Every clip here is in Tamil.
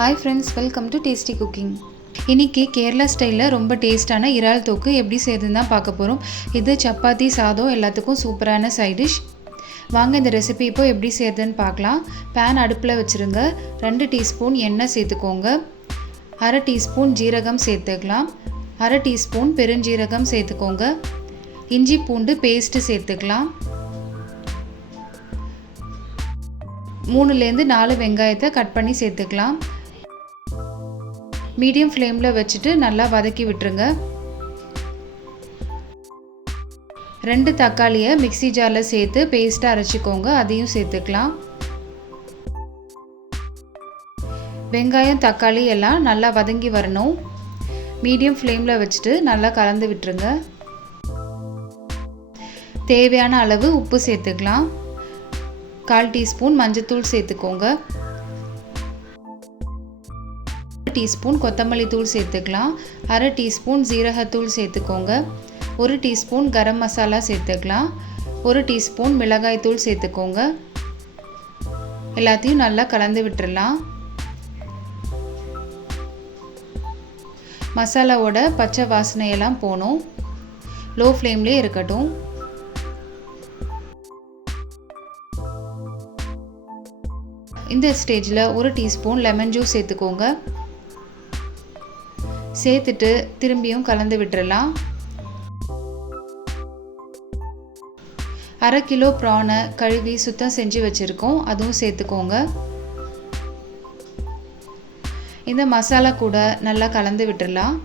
Hi friends, welcome to Tasty Cooking. இன்னைக்கு கேரளா ஸ்டைலில் ரொம்ப டேஸ்டான இறால் தொக்கு எப்படி செய்யுதுன்னு தான் பார்க்க போகிறோம். இது சப்பாத்தி சாதம் எல்லாத்துக்கும் சூப்பரான சைட் டிஷ். வாங்க இந்த ரெசிபி இப்போ எப்படி செய்யுதுன்னு பார்க்கலாம். பேன் அடுப்பில் வச்சுருங்க. 2 டீஸ்பூன் எண்ணெய் சேர்த்துக்கோங்க. 1/2 டீஸ்பூன் ஜீரகம் சேர்த்துக்கலாம். 1/2 டீஸ்பூன் பெருஞ்சீரகம் சேர்த்துக்கோங்க. இஞ்சி பூண்டு பேஸ்ட்டு சேர்த்துக்கலாம். 3லேருந்து 4 வெங்காயத்தை கட் பண்ணி சேர்த்துக்கலாம். மீடியம் ஃப்ளேமில் வச்சுட்டு நல்லா வதக்கி விட்டுருங்க. 2 தக்காளியை மிக்ஸி ஜாரில் சேர்த்து பேஸ்ட்டாக அரைச்சிக்கோங்க. அதையும் சேர்த்துக்கலாம். வெங்காயம் தக்காளி எல்லாம் நல்லா வதங்கி வரணும். மீடியம் ஃப்ளேமில் வச்சுட்டு நல்லா கலந்து விட்டுருங்க. தேவையான அளவு உப்பு சேர்த்துக்கலாம். 1/4 டீஸ்பூன் மஞ்சள்தூள் சேர்த்துக்கோங்க. 1 டீஸ்பூன் கொத்தமல்லி தூள் சேர்த்துக்கலாம். 1/2 டீஸ்பூன் ஜீரகத்தூள் சேர்த்துக்கோங்க. 1 டீஸ்பூன் கரம் மசாலா சேர்த்துக்கலாம். 1 டீஸ்பூன் மிளகாய் தூள் சேர்த்துக்கோங்க. எல்லாத்தையும் நல்லா கலந்து விட்டுறலாம். மசாலாவோட பச்சை வாசனையெல்லாம் போகணும். லோ ஃப்ளேம்லேயே இருக்கட்டும். இந்த ஸ்டேஜில் 1 டீஸ்பூன் லெமன் ஜூஸ் சேர்த்துக்கோங்க. சேர்த்துட்டு திரும்பியும் கலந்து விட்டுறலாம். 1/2 கிலோ ப்ரானை கழுவி சுத்தம் செஞ்சு வச்சுருக்கோம். அதுவும் சேர்த்துக்கோங்க. இந்த மசாலா கூட நல்லா கலந்து விட்டுறலாம்.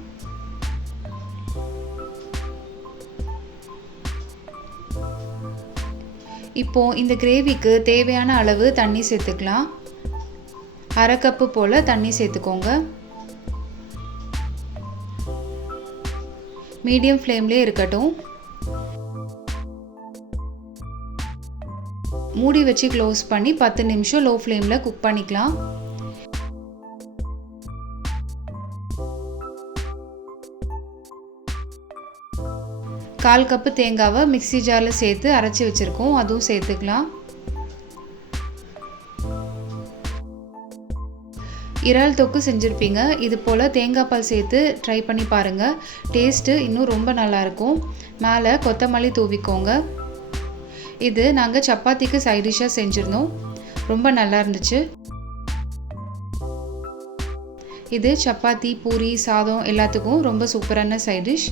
இப்போ இந்த கிரேவிக்கு தேவையான அளவு தண்ணி சேர்த்துக்கலாம். 1/2 கப்பு போல் தண்ணி சேர்த்துக்கோங்க. மீடியம் ஃப்ளேம்லேயே இருக்கட்டும். மூடி வச்சு க்ளோஸ் பண்ணி 10 நிமிஷம் லோ ஃப்ளேமில் குக் பண்ணிக்கலாம். கால் கப்பு தேங்காவை மிக்ஸி ஜாரில் சேர்த்து அரைச்சி வச்சுருக்கோம். அதுவும் சேர்த்துக்கலாம். இறால் தொக்கு செஞ்சுருப்பீங்க. இது போல் தேங்காய் பால் சேர்த்து ட்ரை பண்ணி பாருங்கள். டேஸ்ட்டு இன்னும் ரொம்ப நல்லாயிருக்கும். மேலே கொத்தமல்லி தூவிக்கோங்க. இது நாங்கள் சப்பாத்திக்கு சைட் டிஷ்ஷாக செஞ்சுருந்தோம். ரொம்ப நல்லா இருந்துச்சு. இது சப்பாத்தி பூரி சாதம் எல்லாத்துக்கும் ரொம்ப சூப்பரான சைட் டிஷ்.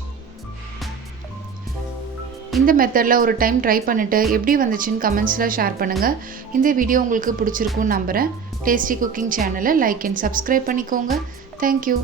இந்த மெத்தடில் ஒரு டைம் ட்ரை பண்ணிவிட்டு எப்படி வந்துச்சுன்னு கமெண்ட்ஸில் ஷேர் பண்ணுங்கள். இந்த வீடியோ உங்களுக்கு பிடிச்சிருக்குன்னு நம்புகிறேன். டேஸ்டி குக்கிங் சேனலை லைக் அண்ட் சப்ஸ்கிரைப் பண்ணிக்கோங்க. தேங்க்யூ.